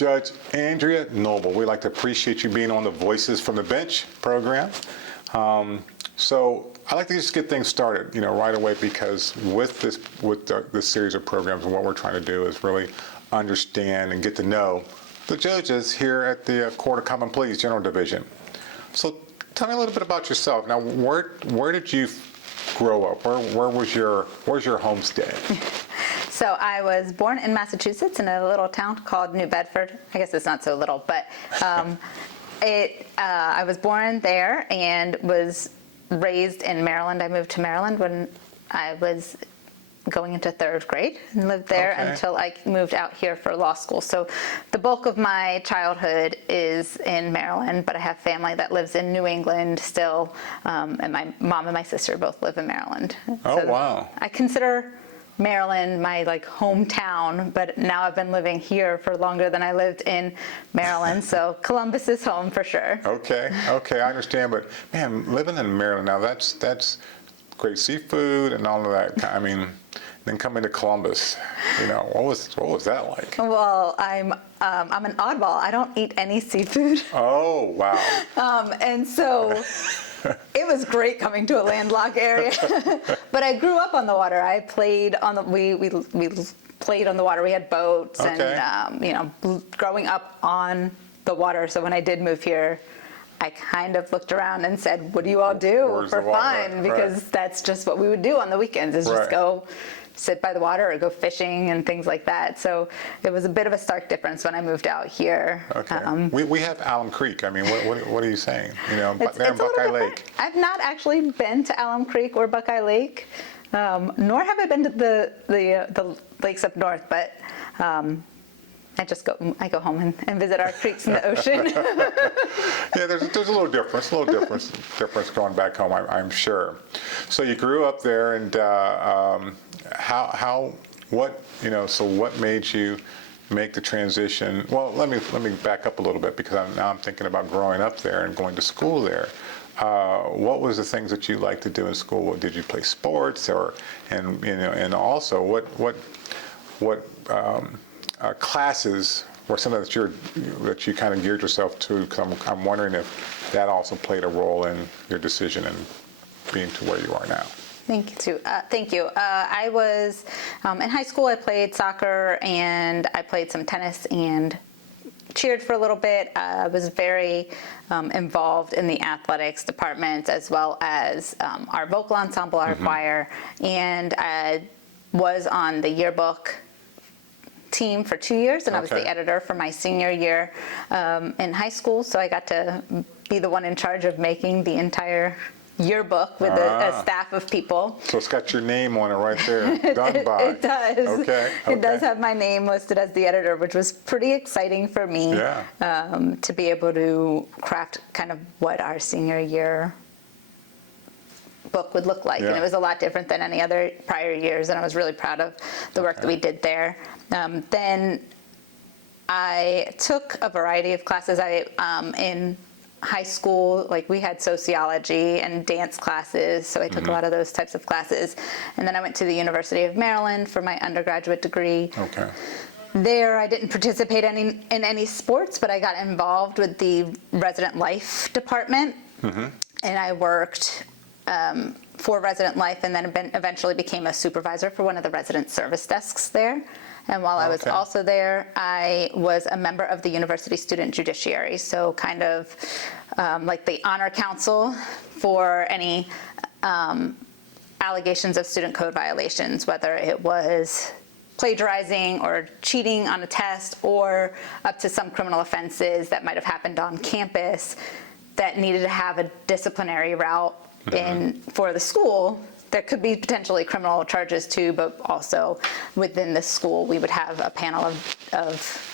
Judge Andria Noble. We'd like to appreciate you being on the Voices from the Bench program. So I'd like to just get things started, right away, because with this series of programs, what we're trying to do is really understand and get to know the judges here at the Court of Common Pleas General Division. So tell me a little bit about yourself. Now, where did you grow up? Where's your homestead? So I was born in Massachusetts in a little town called New Bedford. I guess it's not so little, but I was born there and was raised in Maryland. I moved to Maryland when I was going into third grade and lived there until I moved out here for law school. So the bulk of my childhood is in Maryland, but I have family that lives in New England still, and my mom and my sister both live in Maryland. Oh, so wow. I consider Maryland my hometown, but now I've been living here for longer than I lived in Maryland, so Columbus is home for sure. Okay, I understand, but man, living in Maryland now, that's great seafood and all of that. I mean, then coming to Columbus, what was that like? Well, I'm an oddball. I don't eat any seafood. Oh, wow. And so it was great coming to a landlocked area. But I grew up on the water. I played on the we played on the water. We had boats and growing up on the water. So when I did move here, I kind of looked around and said, what do you all do for fun? Because that's just what we would do on the weekends, is just go sit by the water or go fishing and things like that. So it was a bit of a stark difference when I moved out here. Okay. We have Alum Creek. I mean, what are you saying? There in Buckeye Lake. I've not actually been to Alum Creek or Buckeye Lake, nor have I been to the lakes up north, but I go home and visit our creeks in the ocean. Yeah, there's a little difference going back home, I'm sure. So you grew up there, and what made you make the transition? Well, let me back up a little bit, because now I'm thinking about growing up there and going to school there. What was the things that you liked to do in school? Did you play sports, and also what classes were some that you kind of geared yourself to? Because I'm wondering if that also played a role in your decision in being to where you are now. Thank you. I was in high school. I played soccer and I played some tennis and cheered for a little bit. I was very involved in the athletics department, as well as our vocal ensemble, our choir, and I was on the yearbook team for 2 years, and I was the editor for my senior year in high school. So I got to be the one in charge of making the entire yearbook with a staff of people. So it's got your name on it right there. Done by. It does. Okay. It does have my name listed as the editor, which was pretty exciting for me to be able to craft kind of what our senior year book would look like. And it was a lot different than any other prior years, and I was really proud of the work that we did there. Then I took a variety of classes. In high school, we had sociology and dance classes, so I took a lot of those types of classes. And then I went to the University of Maryland for my undergraduate degree. Okay. There, I didn't participate in any sports, but I got involved with the resident life department, and I worked for resident life, and then eventually became a supervisor for one of the resident service desks there. And while I was also there, I was a member of the University Student Judiciary, so kind of like the honor council for any allegations of student code violations, whether it was plagiarizing or cheating on a test, or up to some criminal offenses that might have happened on campus that needed to have a disciplinary route for the school. There could be potentially criminal charges too, but also within the school, we would have a panel of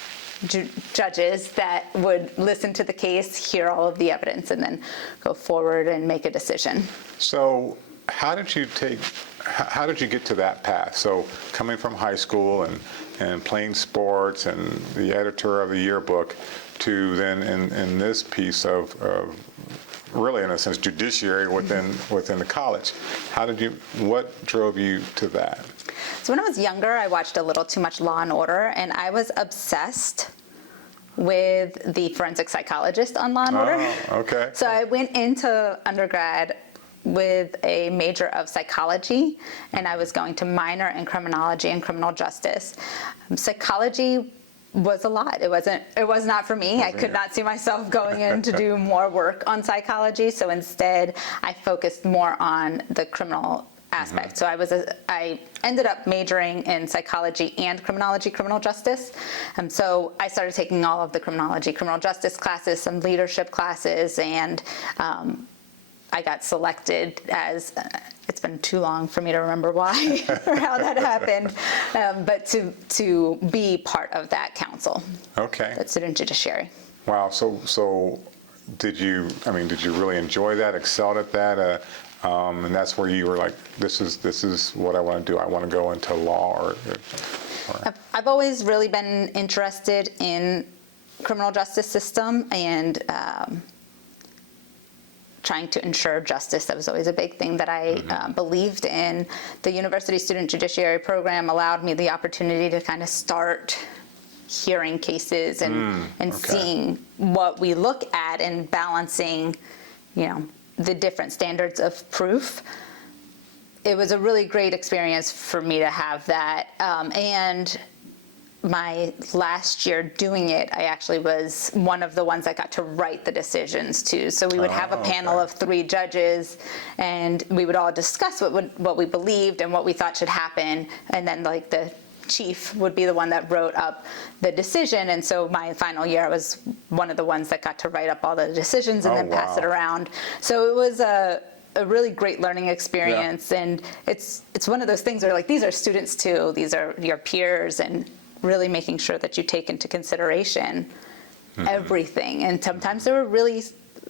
judges that would listen to the case, hear all of the evidence, and then go forward and make a decision. So how did you get to that path? So coming from high school and playing sports and the editor of the yearbook, to then in this piece of really, in a sense, judiciary within the college. What drove you to that? So when I was younger, I watched a little too much Law and Order, and I was obsessed with the forensic psychologist on Law and Order. Oh, okay. So I went into undergrad with a major of psychology, and I was going to minor in criminology and criminal justice. Psychology was a lot. It was not for me. I could not see myself going in to do more work on psychology. So instead, I focused more on the criminal aspect. So I ended up majoring in psychology and criminology, criminal justice. So I started taking all of the criminology, criminal justice classes, some leadership classes, and I got selected as, it's been too long for me to remember why or how that happened, but to be part of that council. Okay. That student judiciary. Wow. So did you really enjoy that, excelled at that? And that's where you were like, this is what I want to do. I want to go into law or I've always really been interested in criminal justice system and trying to ensure justice. That was always a big thing that I believed in. The University Student Judiciary Program allowed me the opportunity to kind of start hearing cases and seeing what we look at and balancing, the different standards of proof. It was a really great experience for me to have that. And my last year doing it, I actually was one of the ones that got to write the decisions too. So we would have a panel of 3 judges, and we would all discuss what we believed and what we thought should happen. And then like the chief would be the one that wrote up the decision. And so my final year, I was one of the ones that got to write up all the decisions and then pass it around. So it was a really great learning experience. Yeah. And it's one of those things where like, these are students too, these are your peers, and really making sure that you take into consideration everything. And sometimes there were really,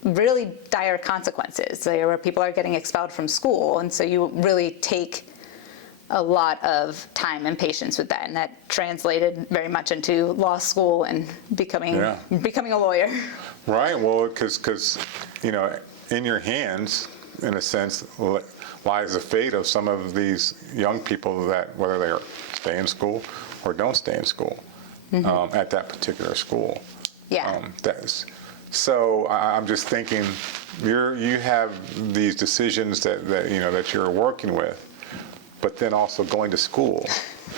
really dire consequences. There were people are getting expelled from school. And so you really take a lot of time and patience with that. And that translated very much into law school and becoming a lawyer. Right. Well, because in your hands, in a sense, lies the fate of some of these young people that, whether they stay in school or don't stay in school at that particular school. Yeah. So I'm just thinking, you have these decisions that you're working with, but then also going to school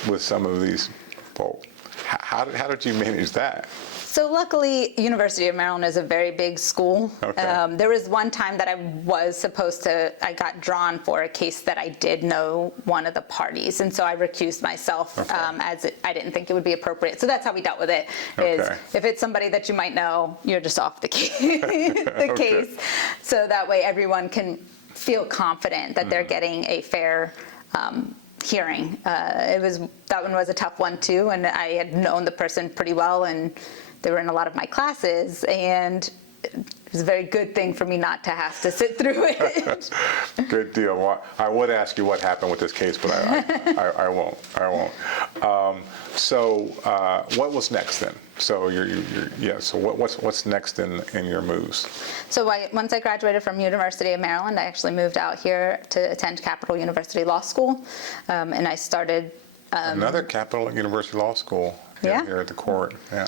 with some of these folk. How did you manage that? So luckily, University of Maryland is a very big school. Okay. There was one time that I got drawn for a case that I did know one of the parties, and so I recused myself as I didn't think it would be appropriate. So that's how we dealt with it, is if it's somebody that you might know, you're just off the case. Case. So that way everyone can feel confident that they're getting a fair hearing. That one was a tough one too, and I had known the person pretty well, and they were in a lot of my classes, and it was a very good thing for me not to have to sit through it. Good deal. Well, I would ask you what happened with this case, but I won't. So what was next then? So So what's next in your moves? So once I graduated from University of Maryland, I actually moved out here to attend Capital University Law School, and I started another Capital University Law School here at the court. Yeah.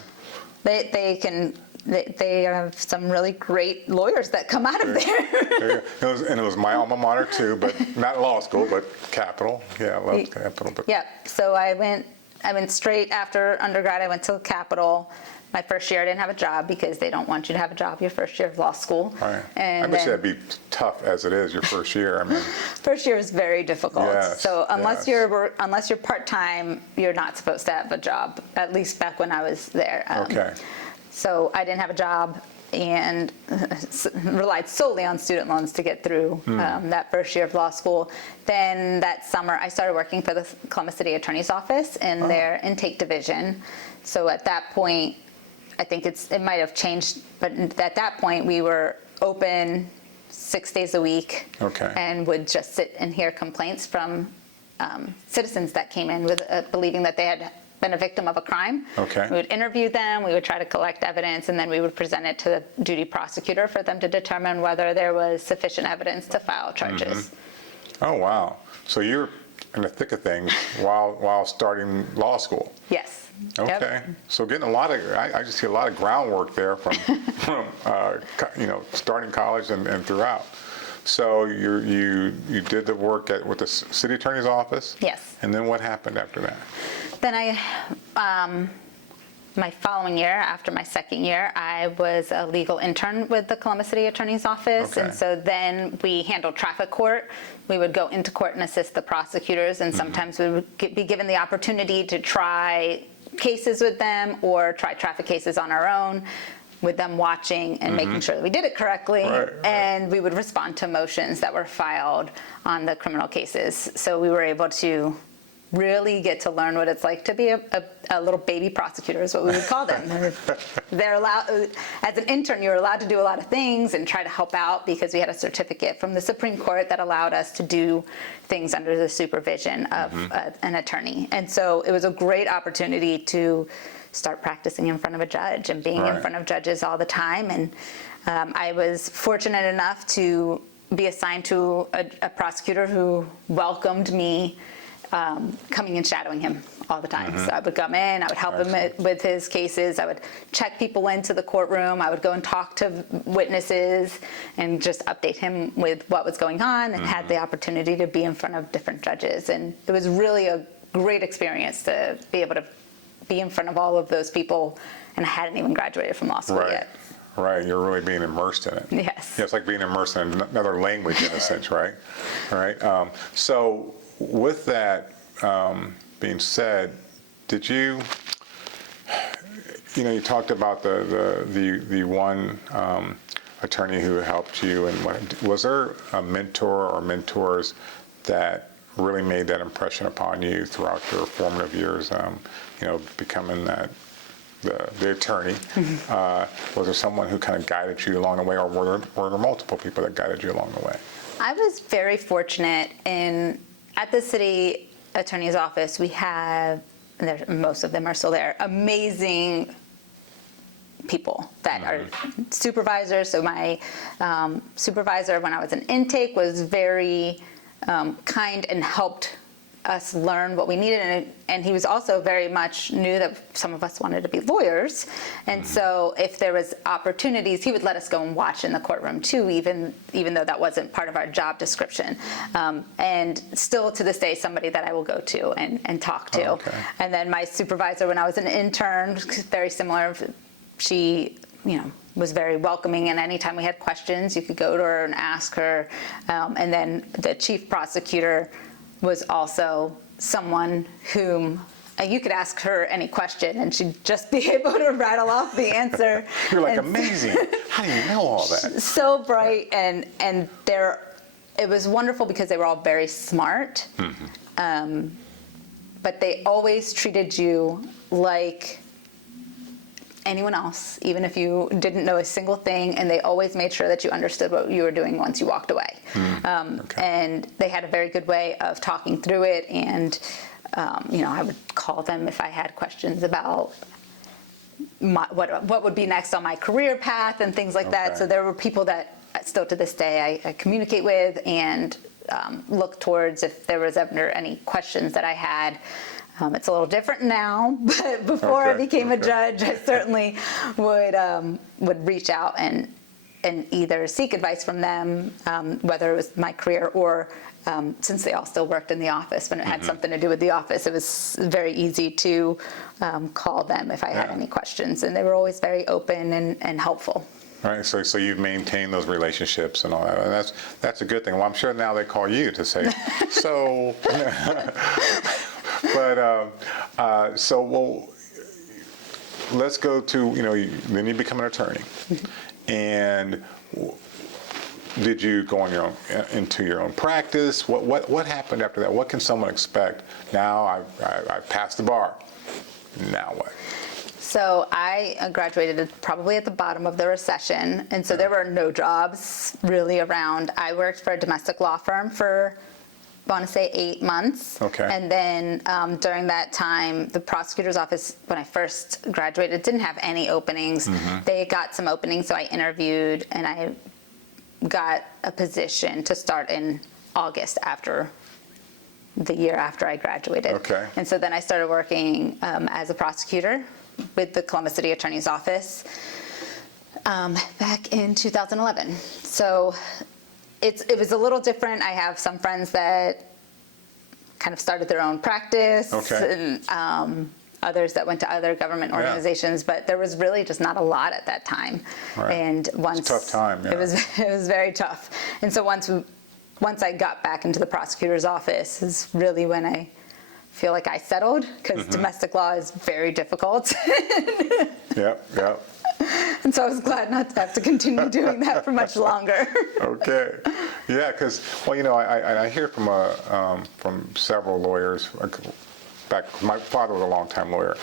They have some really great lawyers that come out of there. And it was my alma mater too, but not law school, but Capital. Yeah, I love Capital. Yeah. So I went straight after undergrad. I went to Capital. My first year, I didn't have a job because they don't want you to have a job your first year of law school. Right. And I bet that'd be tough as it is your first year. I mean, first year is very difficult. Yes, so unless you're part-time, you're not supposed to have a job. At least back when I was there. Okay. So I didn't have a job and relied solely on student loans to get through that first year of law school. Then that summer, I started working for the Columbus City Attorney's Office in their intake division. So at that point, I think it might have changed, but at that point we were open 6 days a week, and would just sit and hear complaints from citizens that came in with believing that they had been a victim of a crime. Okay. We would interview them, we would try to collect evidence, and then we would present it to the duty prosecutor for them to determine whether there was sufficient evidence to file charges. Oh, wow. So you're in the thick of things while starting law school. Yes. Okay. Yep. So getting a lot of, I just see a lot of groundwork there from, starting college and throughout. So you did the work with the city attorney's office? Yes. And then what happened after that? Then my following year, after my second year, I was a legal intern with the Columbus City Attorney's Office. Okay. And so then we handled traffic court. We would go into court and assist the prosecutors, and sometimes we would be given the opportunity to try cases with them or try traffic cases on our own, with them watching and making sure that we did it correctly. Right. And we would respond to motions that were filed on the criminal cases. So we were able to really get to learn what it's like to be a little baby prosecutor, is what we would call them. They're allowed, as an intern, you're allowed to do a lot of things and try to help out, because we had a certificate from the Supreme Court that allowed us to do things under the supervision of an attorney. And so it was a great opportunity to start practicing in front of a judge and being in front of judges all the time. And I was fortunate enough to be assigned to a prosecutor who welcomed me coming and shadowing him all the time. So I would come in, I would help him with his cases, I would check people into the courtroom, I would go and talk to witnesses and just update him with what was going on, and had the opportunity to be in front of different judges. And it was really a great experience to be able to be in front of all of those people, and I hadn't even graduated from law school yet. Right, you're really being immersed in it. Yes. Yeah, it's like being immersed in another language in a sense, right? All right. So with that being said, did you you talked about the one attorney who helped you, and was there a mentor or mentors that really made that impression upon you throughout your formative years, becoming the attorney? Was there someone who kind of guided you along the way, or were there multiple people that guided you along the way? I was very fortunate at the city attorney's office. We have, most of them are still there, amazing people that are supervisors. So my supervisor when I was in intake was very kind and helped us learn what we needed, and he was also very much knew that some of us wanted to be lawyers, and so if there was opportunities, he would let us go and watch in the courtroom too, even though that wasn't part of our job description. And still to this day, somebody that I will go to and talk to. And then my supervisor when I was an intern, very similar. She was very welcoming, and anytime we had questions, you could go to her and ask her. And then the chief prosecutor was also someone whom you could ask her any question and she'd just be able to rattle off the answer. You're like, amazing. How do you know all that? So bright, and it was wonderful because they were all very smart, but they always treated you like anyone else, even if you didn't know a single thing, and they always made sure that you understood what you were doing once you walked away. And they had a very good way of talking through it, and I would call them if I had questions about what would be next on my career path and things like that. So there were people that still to this day I communicate with and look towards if there was ever any questions that I had. It's a little different now, but before I became a judge, I certainly would reach out and either seek advice from them, whether it was my career or since they all still worked in the office, when it had something to do with the office, it was very easy to call them if I had any questions, and they were always very open and helpful. Right, so you've maintained those relationships and all that, and that's a good thing. Well, I'm sure now they call you to say, so. But let's go to then you become an attorney, and did you go on into your own practice? What happened after that? What can someone expect? Now I've passed the bar. Now what? So I graduated probably at the bottom of the recession, and so there were no jobs really around. I worked for a domestic law firm for, I want to say, 8 months. And then during that time, the prosecutor's office, when I first graduated, didn't have any openings. They got some openings, so I interviewed, and I got a position to start in August after the year after I graduated. Okay. And so then I started working as a prosecutor with the Columbus City Attorney's Office back in 2011. So it was a little different. I have some friends that kind of started their own practice, okay. and others that went to other government organizations, but there was really just not a lot at that time. Right. And once It's a tough time. Yeah. it was very tough. And so once I got back into the prosecutor's office is really when I feel like I settled, because domestic law is very difficult. Yep. And so I was glad not to have to continue doing that for much longer. Okay. Yeah, because, well, you know, I hear from several lawyers. Back, my father was a longtime lawyer,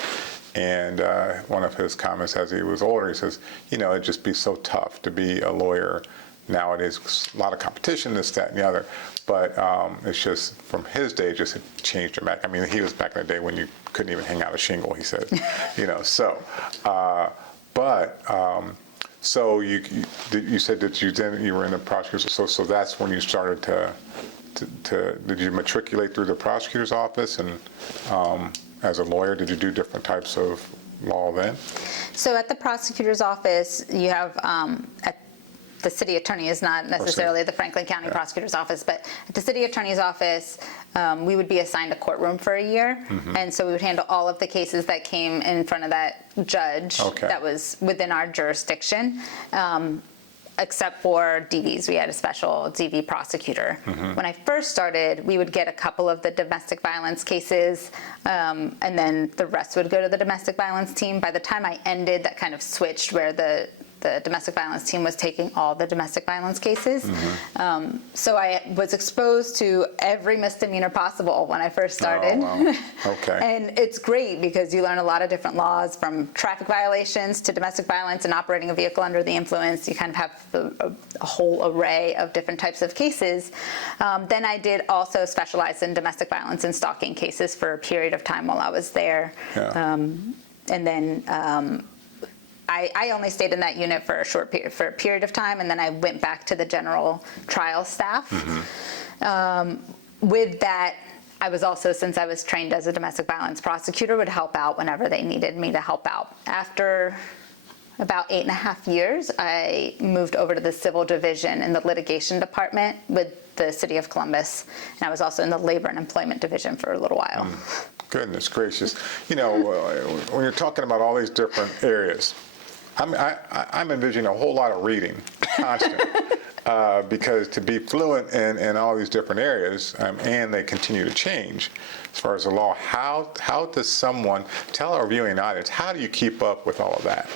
and one of his comments as he was older, he says, you know, it'd just be so tough to be a lawyer nowadays. A lot of competition, this, that, and the other. But it's just, from his day, just had changed dramatically. I mean, he was back in the day when you couldn't even hang out a shingle, he said. You know, so... So you said that you were in the prosecutor's, so that's when you started to did you matriculate through the prosecutor's office, and as a lawyer, did you do different types of law then? So at the prosecutor's office, you have the city attorney is not necessarily the Franklin County prosecutor's office, but at the city attorney's office, we would be assigned a courtroom for a year, and so we would handle all of the cases that came in front of that judge that was within our jurisdiction, except for DVs. We had a special DV prosecutor. When I first started, we would get a couple of the domestic violence cases, and then the rest would go to the domestic violence team. By the time I ended, that kind of switched, where the domestic violence team was taking all the domestic violence cases. So I was exposed to every misdemeanor possible when I first started. Oh, wow. Okay. And it's great because you learn a lot of different laws, from traffic violations to domestic violence and operating a vehicle under the influence. You kind of have a whole array of different types of cases. Then I did also specialize in domestic violence and stalking cases for a period of time while I was there. And then I only stayed in that unit for a period of time, and then I went back to the general trial staff. With that, I was also, since I was trained as a domestic violence prosecutor, would help out whenever they needed me to help out. After about 8.5 years, I moved over to the civil division in the litigation department with the city of Columbus, and I was also in the labor and employment division for a little while. Goodness gracious. You know, when you're talking about all these different areas, I'm envisioning a whole lot of reading, constant, because to be fluent in all these different areas, and they continue to change as far as the law, how does someone, tell our viewing audience, how do you keep up with all of that?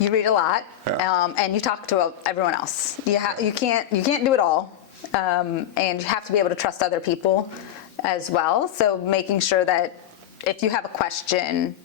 You read a lot, and you talk to everyone else. You can't do it all, and you have to be able to trust other people as well. So making sure that if you have a question,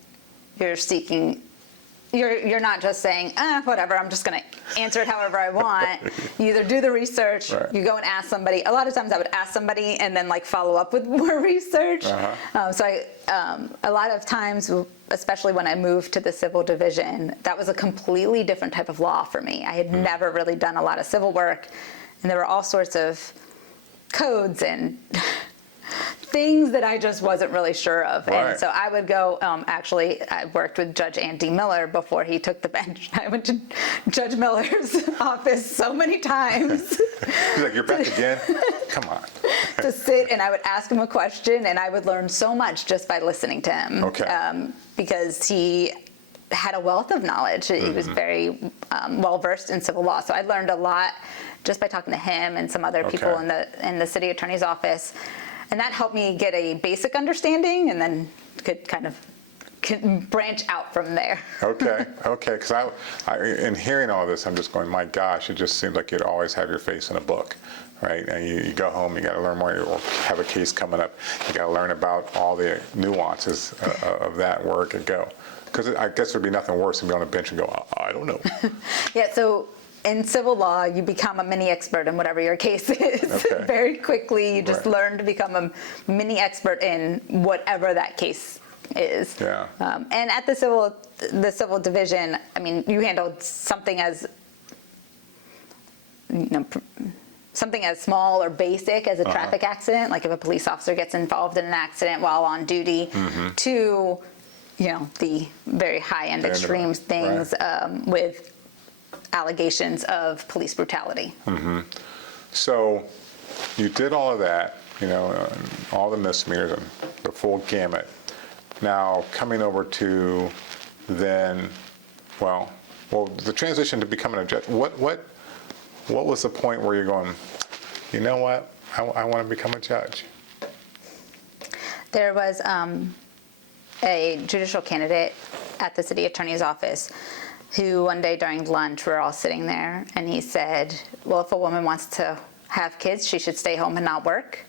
you're not just saying, whatever, I'm just going to answer it however I want. You either do the research, you go and ask somebody. A lot of times I would ask somebody and then follow up with more research. So a lot of times, especially when I moved to the civil division, that was a completely different type of law for me. I had never really done a lot of civil work, and there were all sorts of codes and things that I just wasn't really sure of. And so I would go, actually, I worked with Judge Andria Noble before he took the bench. I went to Judge Miller's office so many times. He's like, you're back again? Come on. To sit, and I would ask him a question, and I would learn so much just by listening to him. Because he had a wealth of knowledge. He was very well-versed in civil law. So I learned a lot just by talking to him and some other people in the city attorney's office. And that helped me get a basic understanding, and then could kind of branch out from there. Okay, because in hearing all this, I'm just going, my gosh, it just seems like you'd always have your face in a book, right? And you go home, you got to learn more, or have a case coming up, you got to learn about all the nuances of that work and go. Because I guess there'd be nothing worse than be on a bench and go, I don't know. So in civil law, you become a mini expert in whatever your case is. Very quickly, you just learn to become a mini expert in whatever that case is. And at the civil division, I mean, you handled something as something as small or basic as a traffic accident, like if a police officer gets involved in an accident while on duty, to, the very high-end extreme things with allegations of police brutality. So you did all of that, all the misdemeanors and the full gamut. Now coming over to then, well, the transition to becoming a judge. What was the point where you're going, you know what, I want to become a judge? There was a judicial candidate at the city attorney's office who one day during lunch, we were all sitting there, and he said, well, if a woman wants to have kids, she should stay home and not work.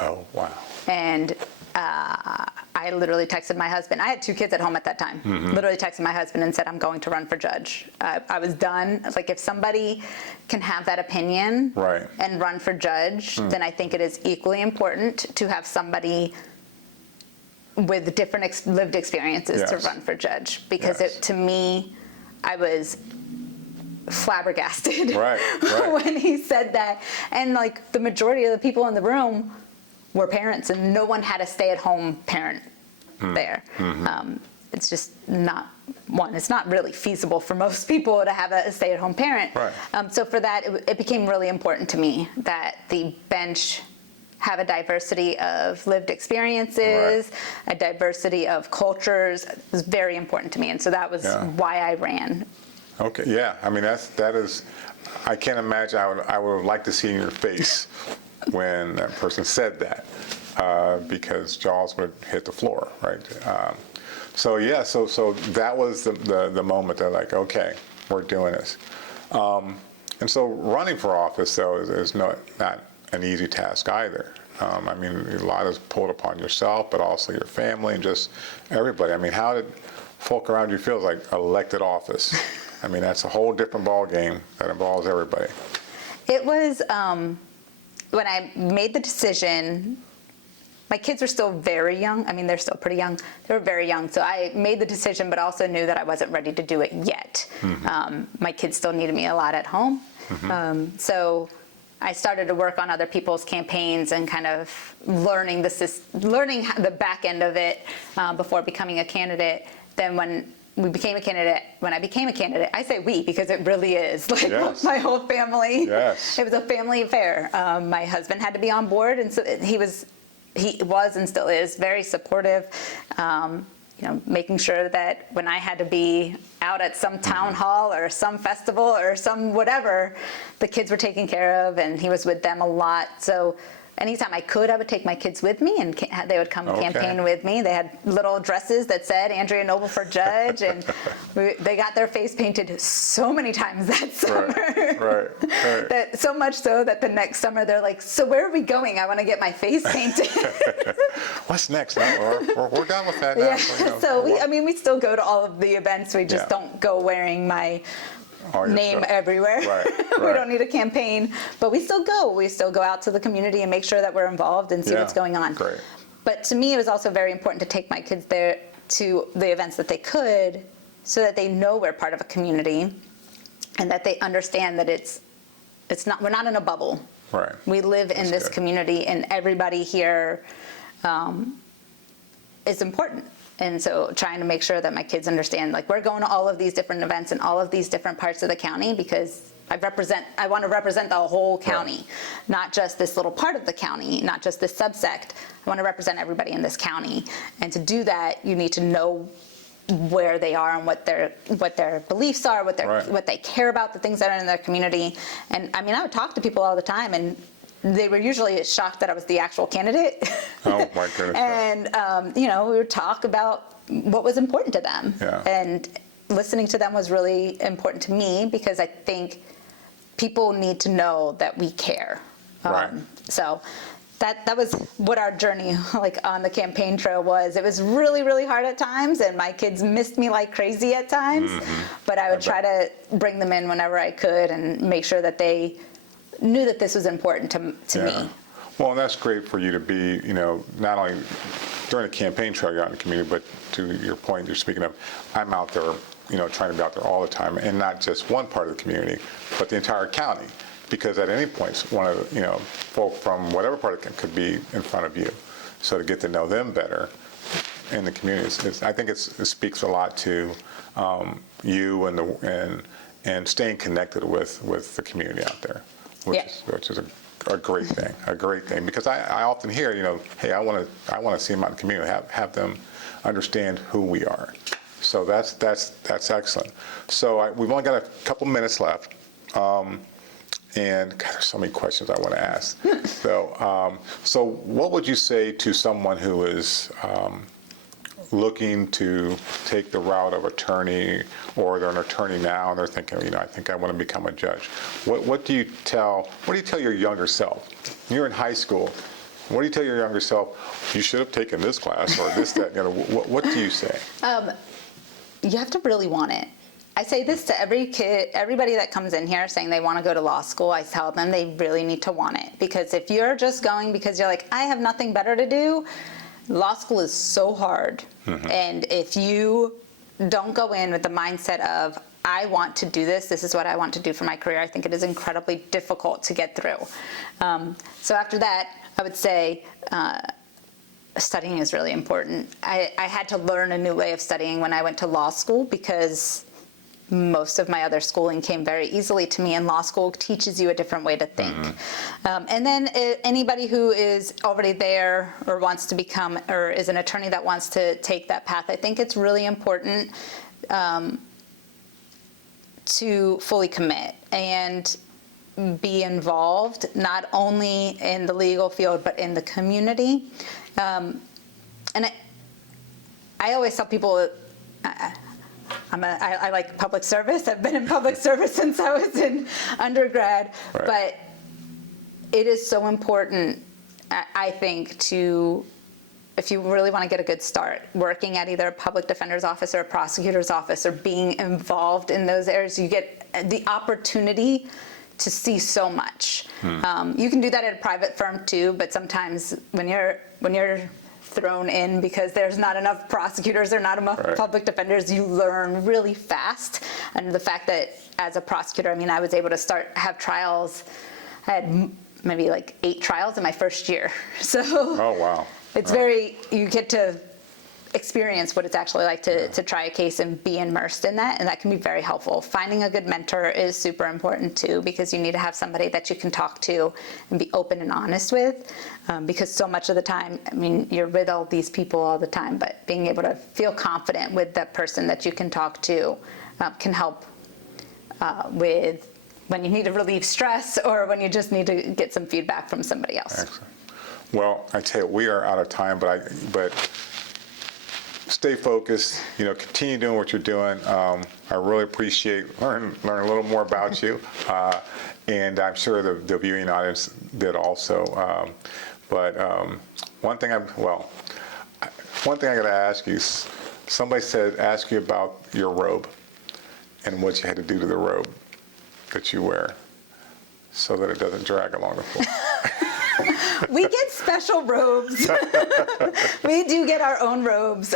Oh, wow. And I literally texted my husband. I had 2 kids at home at that time. Literally texted my husband and said, I'm going to run for judge. I was done. I was like, if somebody can have that opinion and run for judge, then I think it is equally important to have somebody with different lived experiences to run for judge. Because to me, I was flabbergasted when he said that. And like the majority of the people in the room were parents, and no one had a stay-at-home parent there. It's just not, it's not really feasible for most people to have a stay-at-home parent. So for that, it became really important to me that the bench have a diversity of lived experiences, a diversity of cultures. It was very important to me, and so that was why I ran. Okay, yeah, I mean, that is, I can't imagine, I would have liked to see in your face when that person said that, because jaws would hit the floor, right? So that was the moment that like, okay, we're doing this. And so running for office, though, is not an easy task either. I mean, a lot is pulled upon yourself, but also your family and just everybody. I mean, how did folk around you feel like elected office? I mean, that's a whole different ball game that involves everybody. It was, when I made the decision, my kids were still very young. I mean, they're still pretty young. They were very young. So I made the decision, but also knew that I wasn't ready to do it yet. My kids still needed me a lot at home. So I started to work on other people's campaigns and kind of learning the back end of it before becoming a candidate. Then when I became a candidate, I say we because it really is like my whole family. It was a family affair. My husband had to be on board, and so he was and still is very supportive. Making sure that when I had to be out at some town hall or some festival or some whatever, the kids were taken care of, and he was with them a lot. So anytime I could, I would take my kids with me, and they would come campaign with me. They had little dresses that said Andria Noble for judge, and they got their face painted so many times that summer. That so much so that the next summer they're like, so where are we going? I want to get my face painted. What's next? We're done with that now. So we still go to all of the events. We just don't go wearing my name everywhere. We don't need a campaign, but we still go. We still go out to the community and make sure that we're involved and see what's going on. But to me, it was also very important to take my kids there to the events that they could, so that they know we're part of a community, and that they understand that we're not in a bubble. We live in this community, and everybody here is important. And so trying to make sure that my kids understand, like, we're going to all of these different events in all of these different parts of the county because I want to represent the whole county, not just this little part of the county, not just this subsect. I want to represent everybody in this county. And to do that, you need to know where they are and what their beliefs are, what they care about, the things that are in their community. And I mean, I would talk to people all the time, and they were usually shocked that I was the actual candidate. Oh my goodness. And we would talk about what was important to them. And listening to them was really important to me, because I think people need to know that we care. So that was what our journey on the campaign trail was. It was really, really hard at times, and my kids missed me like crazy at times. But I would try to bring them in whenever I could and make sure that they knew that this was important to me. Well, and that's great for you to be, not only during the campaign trail you're out in the community, but to your point you're speaking of, I'm out there, trying to be out there all the time, and not just one part of the community, but the entire county. because at any point, one of the, folk from whatever part could be in front of you. So to get to know them better in the community, I think it speaks a lot to you and staying connected with the community out there, which is a great thing. Because I often hear, hey, I want to see them out in the community, have them understand who we are. So that's excellent. So we've only got a couple minutes left. And God, there's so many questions I want to ask. So what would you say to someone who is looking to take the route of attorney, or they're an attorney now and they're thinking, I think I want to become a judge? What do you tell your younger self? You're in high school. What do you tell your younger self? You should have taken this class or this, that. What do you say? You have to really want it. I say this to everybody that comes in here saying they want to go to law school. I tell them they really need to want it, because if you're just going because you're like, I have nothing better to do, law school is so hard. Mm-hmm. And if you don't go in with the mindset of, I want to do this, this is what I want to do for my career, I think it is incredibly difficult to get through. So after that, I would say studying is really important. I had to learn a new way of studying when I went to law school, because most of my other schooling came very easily to me, and law school teaches you a different way to think. Mm-hmm. And then anybody who is already there or wants to become, or is an attorney that wants to take that path, I think it's really important to fully commit and be involved, not only in the legal field, but in the community. And I always tell people, I like public service. I've been in public service since I was in undergrad. Right. But it is so important, I think, if you really want to get a good start, working at either a public defender's office or a prosecutor's office, or being involved in those areas, you get the opportunity to see so much. You can do that at a private firm too, but sometimes when you're thrown in because there's not enough prosecutors or not enough public defenders, you learn really fast. And the fact that as a prosecutor, I was able to have trials. I had maybe like 8 trials in my first year. So oh wow, it's you get to experience what it's actually like to try a case and be immersed in that, and that can be very helpful. Finding a good mentor is super important too, because you need to have somebody that you can talk to and be open and honest with, because so much of the time, you're with all these people all the time, but being able to feel confident with that person that you can talk to can help with when you need to relieve stress, or when you just need to get some feedback from somebody else. Excellent. Well, I tell you, we are out of time, but stay focused, continue doing what you're doing. I really appreciate learn a little more about you. And I'm sure the viewing audience did also. But one thing I got to ask you, somebody ask you about your robe and what you had to do to the robe that you wear so that it doesn't drag along the floor. We get special robes. We do get our own robes.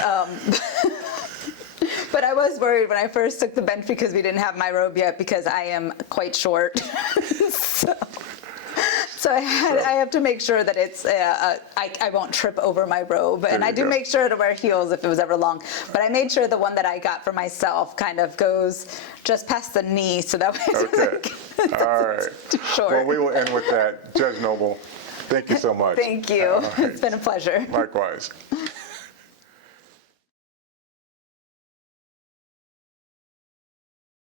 But I was worried when I first took the bench, because we didn't have my robe yet, because I am quite short. So I have to make sure that it's I won't trip over my robe, and I do make sure to wear heels if it was ever long. But I made sure the one that I got for myself kind of goes just past the knee, so that way it's all right. too short. Well, we will end with that. Judge Noble, thank you so much. Thank you. It's been a pleasure. Likewise.